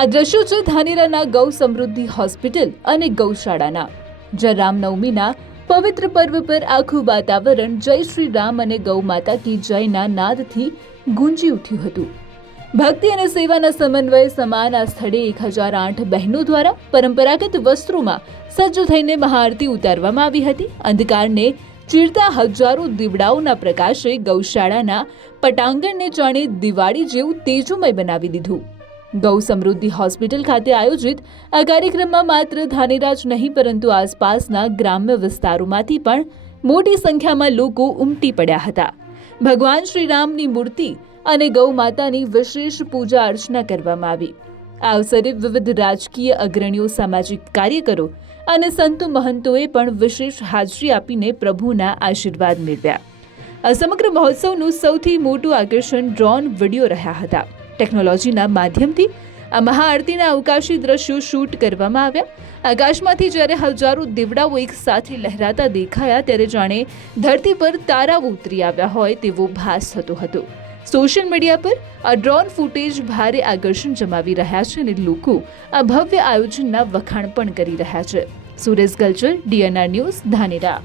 આ દ્રશ્યો છે ધાનેરાના ગૌ સમૃદ્ધિ હોસ્પિટલ અને ગૌશાળાના, જ્યાં રામનવમીના પવિત્ર પર્વ પર આખું વાતાવરણ જય શ્રી રામ અને ગૌ માતા કી જયના નાદથી ગુંજી ઉઠ્યું હતું. ભક્તિ અને સેવાના સમન્વય સમાન આ સ્થળે 1008 બહેનો દ્વારા પરંપરાગત વસ્ત્રોમાં સજ્જ થઈને મહાઆરતી ઉતારવામાં આવી હતી. અંધકારને ચીરતા હજારો દીવડાઓના પ્રકાશે ગૌશાળાના પટાંગણને જાણે દિવાળી જેવું તેજોમય બનાવી દીધું. ગૌ સમૃદ્ધિ હોસ્પિટલ ખાતે આયોજિત આ કાર્યક્રમમાં માત્ર ધાનેરા જ નહીં પરંતુ આસપાસના ગ્રામ્ય વિસ્તારોમાંથી પણ મોટી સંખ્યામાં લોકો ઉમટી પડ્યા હતા. ભગવાન શ્રી રામની મૂર્તિ અને ગૌ માતાની વિશેષ પૂજા અર્ચના કરવામાં આવી. આ અવસરે વિવિધ રાજકીય અગ્રણીઓ, સામાજિક કાર્યકરો અને સંતો મહંતોએ પણ વિશેષ હાજરી આપીને પ્રભુના આશીર્વાદ મેળવ્યા. આ સમગ્ર મહોત્સવનું સૌથી મોટું આકર્ષણ ડ્રોન વિડીયો રહ્યા હતા. ટેકનોલોજીના માધ્યમથી આ મહાઆરતીના અવકાશી દ્રશ્યો શૂટ કરવામાં આવ્યા. આકાશમાંથી જ્યારે હજારો દીવડાઓ એક સાથે લહેરાતા દેખાયા ત્યારે જાણે ધરતી પર તારાઓ ઉતરી આવ્યા હોય તેવો ભાસ થતો હતો. સોશિયલ મીડિયા પર આ ડ્રોન ફૂટેજ ભારે આકર્ષણ જમાવી રહ્યા છે અને લોકો આ ભવ્ય આયોજનના વખાણ પણ કરી રહ્યા છે. Suresh Galchar, DNR news, Dhanera.